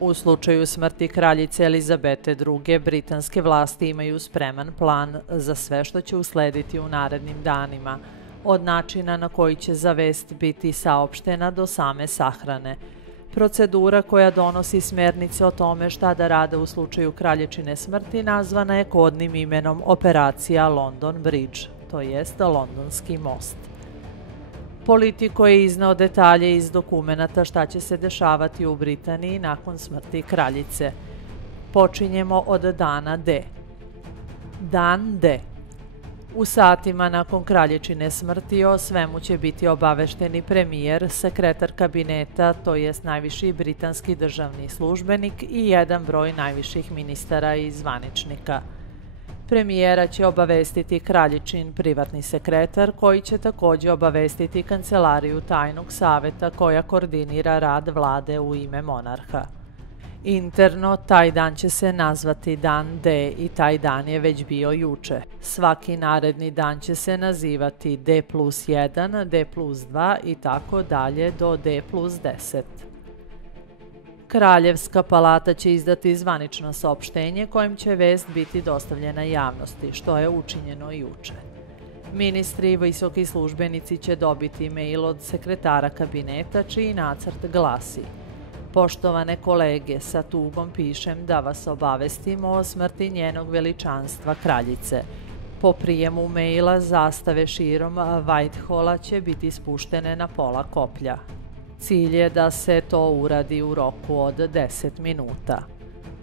U slučaju smrti kraljice Elizabete II, britanske vlasti imaju spreman plan za sve što će uslediti u narednim danima, od načina na koji će za vest biti saopštena do same sahrane. Procedura koja donosi smernice o tome šta da rade u slučaju kralječine smrti nazvana je kodnim imenom Operacija London Bridge, to jest Londonski most. Politico je izneo detalje iz dokumenata šta će se dešavati u Britaniji nakon smrti kraljice. Počinjemo od dana D. Dan D. U satima nakon kralječine smrti o svemu će biti obavešteni premijer, sekretar kabineta, to jest najviši britanski državni službenik i jedan broj najviših ministara i zvaničnika. Premijera će obavestiti kraljičin privatni sekretar, koji će također obavestiti kancelariju tajnog saveta koja koordinira rad vlade u ime monarha. Interno, taj dan će se nazvati dan D i taj dan je već bio juče. Svaki naredni dan će se nazivati D+1, D+2 i tako dalje do D+10. Kraljevska palata će izdati zvanično saopštenje kojim će vest biti dostavljena javnosti, što je učinjeno juče. Ministri i visoki službenici će dobiti mail od sekretara kabineta čiji nacrt glasi: Poštovane kolege, sa tugom pišem da vas obavestimo o smrti njenog veličanstva kraljice. Po prijemu maila zastave širom Whiteholla će biti spuštene na pola koplja. Cilj je da se to uradi u roku od 10 minuta.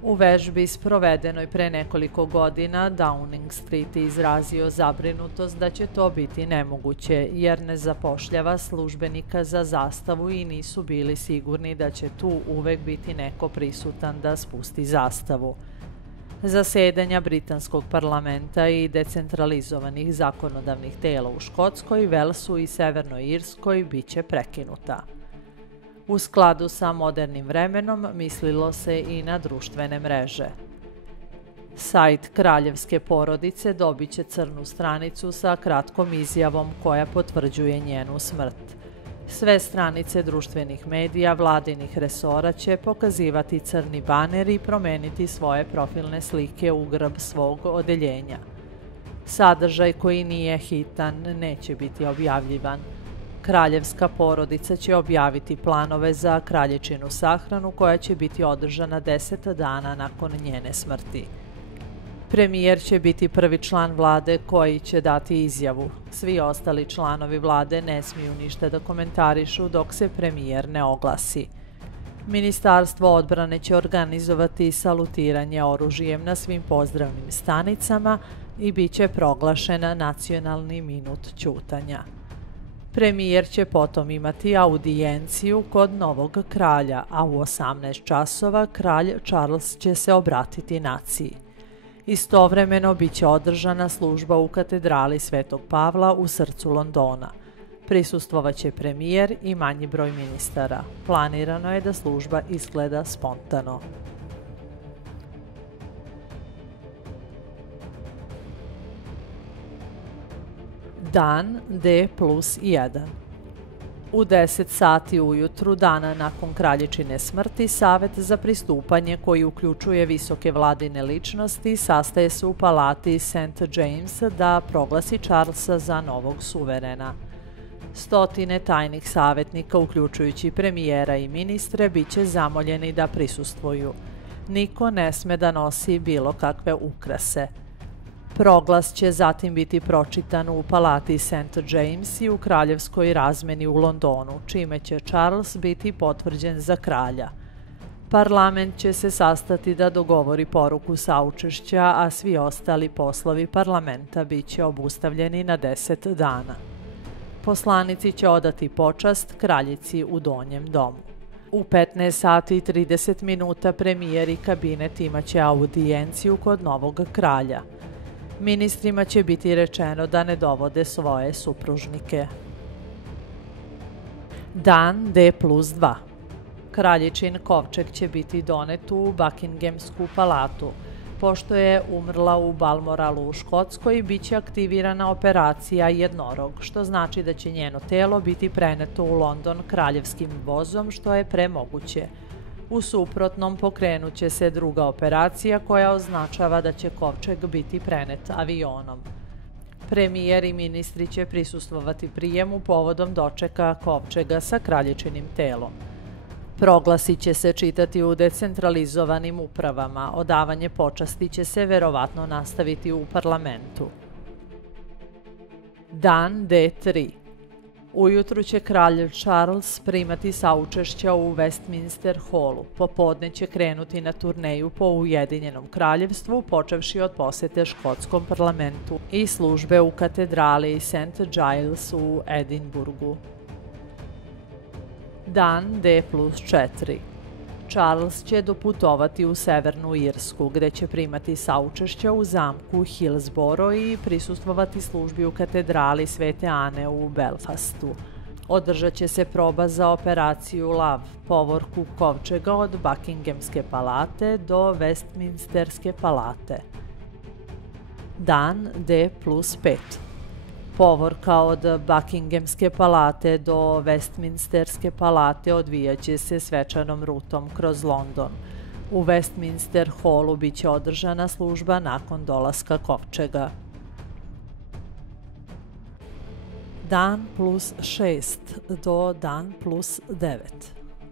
U vežbi sprovedenoj pre nekoliko godina Downing Street je izrazio zabrinutost da će to biti nemoguće jer ne zapošljava službenika za zastavu i nisu bili sigurni da će tu uvek biti neko prisutan da spusti zastavu. Zasedanja britanskog parlamenta i decentralizovanih zakonodavnih tela u Škotskoj, Velsu i Severnoj Irskoj biće prekinuta. U skladu sa modernim vremenom mislilo se i na društvene mreže. Sajt kraljevske porodice dobit će crnu stranicu sa kratkom izjavom koja potvrđuje njenu smrt. Sve stranice društvenih medija vladinih resora će pokazivati crni baner i promeniti svoje profilne slike u grb svog odeljenja. Sadržaj koji nije hitan neće biti objavljivan. Kraljevska porodica će objaviti planove za kralječinu sahranu koja će biti održana 10 dana nakon njene smrti. Premijer će biti prvi član vlade koji će dati izjavu. Svi ostali članovi vlade ne smiju ništa da komentarišu dok se premijer ne oglasi. Ministarstvo odbrane će organizovati salutiranje oružjem na svim pozdravnim stanicama i bit će proglašen nacionalni minut ćutanja. Premijer će potom imati audijenciju kod novog kralja, a u 18 časova kralj Charles će se obratiti naciji. Istovremeno bit će održana služba u katedrali Svetog Pavla u srcu Londona. Prisustvovaće premijer i manji broj ministara. Planirano je da služba izgleda spontano. Dan D+1. U 10 sati ujutru, dana nakon kralječine smrti, Savet za pristupanje, koji uključuje visoke vladine ličnosti, sastaje se u palati St. James da proglasi Charlesa za novog suverena. Stotine tajnih savjetnika, uključujući premijera i ministre, bit će zamoljeni da prisustvuju. Niko ne sme da nosi bilo kakve ukrase. Proglas će zatim biti pročitan u palati St. James i u kraljevskoj razmeni u Londonu, čime će Charles biti potvrđen za kralja. Parlament će se sastati da dogovori poruku saučešća, a svi ostali poslovi parlamenta bit će obustavljeni na 10 dana. Poslanici će odati počast kraljici u Donjem domu. U 15 sati i 30 minuta premijer i kabinet imaće audijenciju kod novog kralja. Ministrima će biti rečeno da ne dovode svoje supružnike. Dan D+2. Kraljičin kovčeg će biti donet u Buckinghamsku palatu. Pošto je umrla u Balmoralu u Škotskoj, bit će aktivirana operacija Jednorog, što znači da će njeno telo biti preneto u London kraljevskim vozom, što je premoguće. U suprotnom pokrenut će se druga operacija koja označava da će kovčeg biti prenet avionom. Premijer i ministri će prisustvovati prijemu povodom dočeka kovčega sa kraljičinim telom. Proglasi će se čitati u decentralizovanim upravama, odavanje počasti će se verovatno nastaviti u parlamentu. Dan D3. Ujutru će kralj Charles primati saučešća u Westminster Hallu. Popodne će krenuti na turneju po Ujedinjenom kraljevstvu, počevši od posete škotskom parlamentu i službe u katedrali St. Giles u Edinburgu. Dan D+4. Charles će doputovati u Severnu Irsku, gde će primati saučešća u zamku Hillsborough i prisustvovati službi u katedrali Svete Ane u Belfastu. Održat će se proba za operaciju Lav, povorku kovčega od Buckinghamske palate do Westminsterske palate. Dan D+5. Povorka od Buckinghamske palate do Westminsterske palate odvijaće se svečanom rutom kroz London. U Westminster Hallu biće održana služba nakon dolaska kovčega. Dan +6 do dan +9.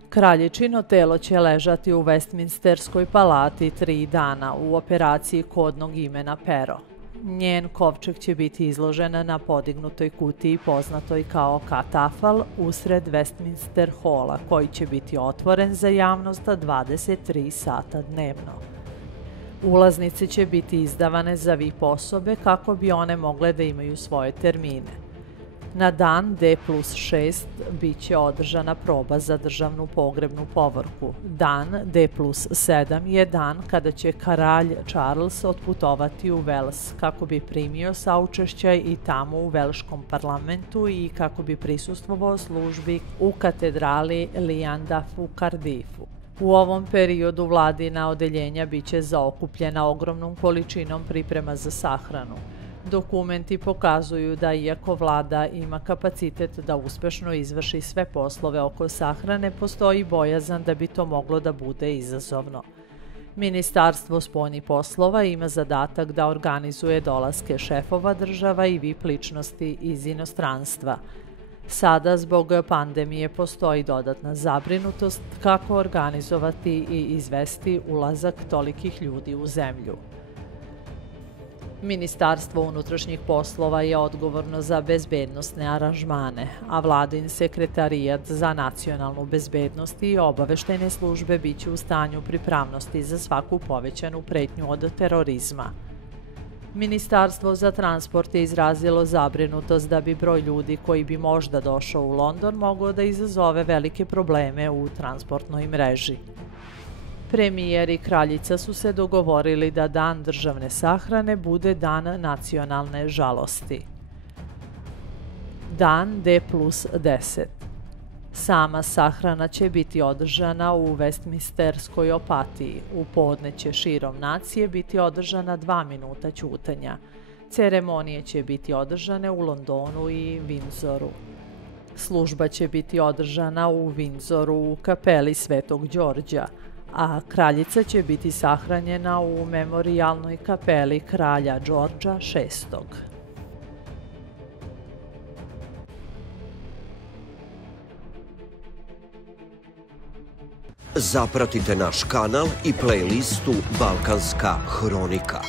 Kraljičino telo će ležati u Westminsterskoj palati 3 dana u operaciji kodnog imena Pero. Njen kovčeg će biti izložen na podignutoj kutiji poznatoj kao katafal usred Westminster Halla, koji će biti otvoren za javnost 23 sata dnevno. Ulaznice će biti izdavane za VIP osobe kako bi one mogle da imaju svoje termine. Na dan D+6 bit će održana proba za državnu pogrebnu povorku. Dan D+7 je dan kada će kralj Charles otputovati u Wales kako bi primio saučešća i tamo u velškom parlamentu i kako bi prisustvovao službi u katedrali Llandaff u Cardiffu. U ovom periodu vladina odeljenja biće zaokupljena ogromnom količinom priprema za sahranu. Dokumenti pokazuju da iako vlada ima kapacitet da uspešno izvrši sve poslove oko sahrane, postoji bojazan da bi to moglo da bude izazovno. Ministarstvo spoljnih poslova ima zadatak da organizuje dolaske šefova država i VIP ličnosti iz inostranstva. Sada, zbog pandemije, postoji dodatna zabrinutost kako organizovati i izvesti ulazak tolikih ljudi u zemlju. Ministarstvo unutrašnjih poslova je odgovorno za bezbednosne aranžmane, a vladin sekretarijat za nacionalnu bezbednost i obaveštajne službe biće u stanju pripravnosti za svaku povećanu pretnju od terorizma. Ministarstvo za transport je izrazilo zabrinutost da bi broj ljudi koji bi možda došao u London mogao da izazove velike probleme u transportnoj mreži. Premijer i kraljica su se dogovorili da dan državne sahrane bude dan nacionalne žalosti. Dan D+10. Sama sahrana će biti održana u Westminsterskoj opatiji. U podne će širom nacije biti održana 2 minuta ćutanja. Ceremonije će biti održane u Londonu i Windsoru. Služba će biti održana u Windsoru u kapeli Svetog Đorđa, a kraljica će biti sahranjena u memorijalnoj kapeli kralja Đorđa VI. Zapratite naš kanal i playlistu Balkanska hronika.